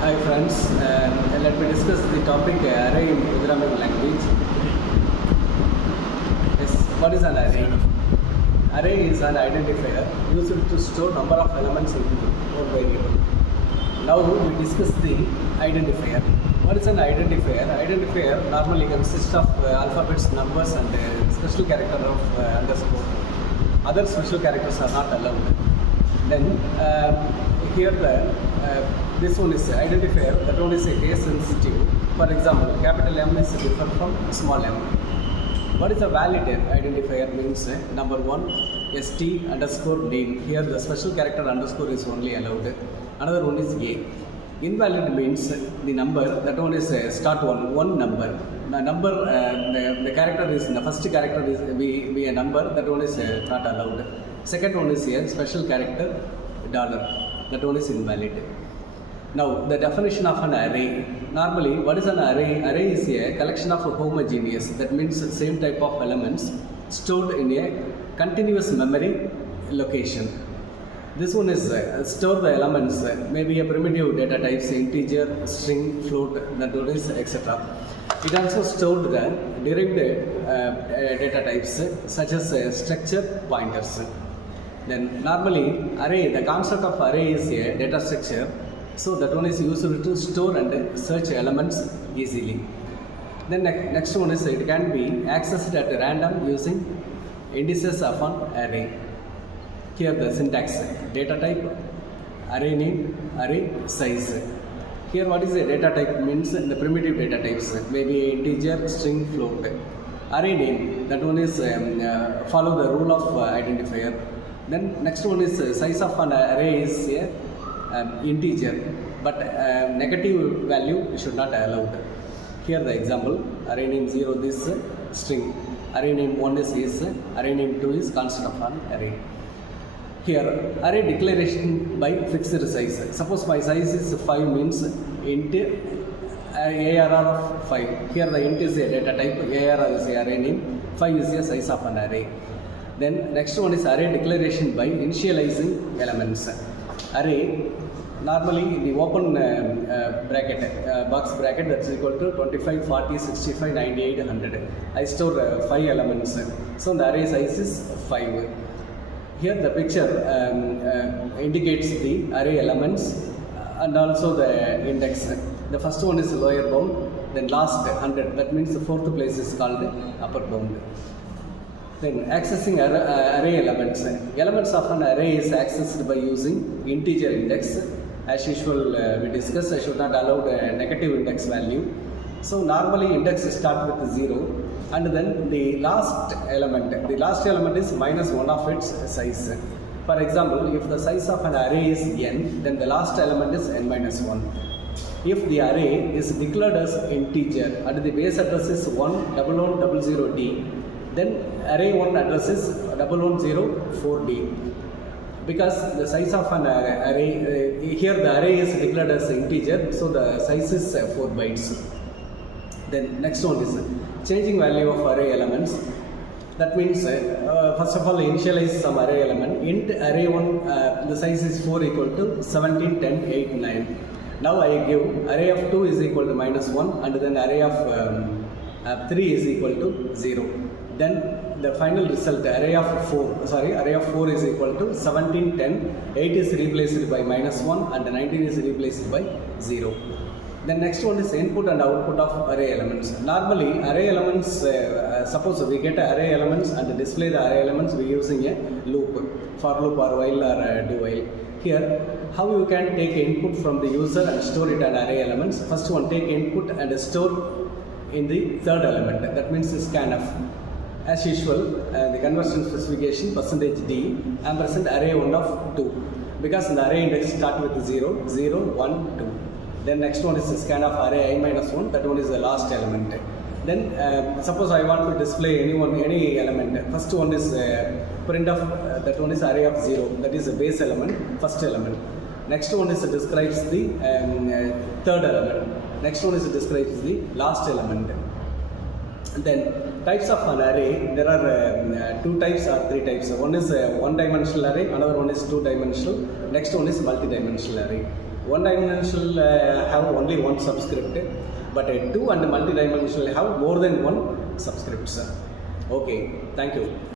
Hi friends, let me discuss the topic array in programming language. Yes, what is an array? Array is an identifier used to store number of elements in one variable. Now we discuss the identifier. What is an identifier? Identifier normally consists of alphabets, numbers and special character of underscore. Other special characters are not allowed. Then here this one is identifier, that one is a case sensitive. For example, capital M is different from small m. What is a valid identifier means number one st underscore name. Here the special character underscore is only allowed. Another one is a. Invalid means the number, that one is start one number. The number, the character is, the first character is be a number, that one is not allowed. Second one is a special character dollar, that one is invalid. Now the definition of an array. Normally what is an array? Array is a collection of homogeneous, that means same type of elements stored in a continuous memory location. This one is store the elements, maybe a primitive data types, integer, string, float, that one is etc. It also stored the derived data types such as structure, pointers. Then normally array, the concept of array is a data structure, so that one is used to store and search elements easily. Then next one is it can be accessed at random using indices of an array. Here the syntax, data type, array name, array size. Here what is a data type means the primitive data types, maybe integer, string, float. Array name, that one is follow the rule of identifier. Then next one is size of an array is integer, but negative value should not allowed. Here the example, array name 0 this string, array name 1 is array name 2 is constant of an array. Here array declaration by fixed size. Suppose my size is 5 means int ARR of 5. Here the int is a data type, ARR is a array name, 5 is a size of an array. Then next one is array declaration by initializing elements. Array, normally the open bracket, box bracket, that's equal to 25, 40, 65, 98, 100. I store 5 elements, so the array size is 5. Here the picture indicates the array elements and also the index. The first one is lower bound, then last 100, that means the fourth place is called upper bound. Then accessing array elements. Elements of an array is accessed by using integer index. As usual we discussed, I should not allow the negative index value. So normally index start with 0 and then the last element is minus 1 of its size. For example, if the size of an array is n, then the last element is n minus 1. If the array is declared as integer and the base address is 11100D, then array 1 address is 1104D. Because the size of an array, here the array is declared as integer, so the size is 4 bytes. Then next one is changing value of array elements. That means first of all initialize some array element. Int array 1 the size is 4 equal to 17, 10, 8, 9. Now I give array of 2 is equal to minus 1 and then array of 3 is equal to 0. Then the final result array of 4 is equal to 17, 10, 8 is replaced by minus 1 and 19 is replaced by 0. The next one is input and output of array elements. Normally array elements, suppose we get array elements and display the array elements we using a loop, for loop or while or do while. Here how you can take input from the user and store it in array elements. First one, take input and store in the third element, that means scanf. As usual the conversion specification %d ampersand array 1 of 2, because the array index start with 0, 0, 1, 2. Then next one is scan of array I minus 1, that one is the last element. Then suppose I want to display any element. First one is print of that one is array of 0, that is the base element, first element. Next one is describes the third element. Next one is describes the last element. And then types of an array, there are 2 types or 3 types. One is one dimensional array, another one is 2 dimensional, next one is multi-dimensional array. One dimensional have only one subscript, but a two and multi-dimensional have more than one subscripts. Okay, thank you.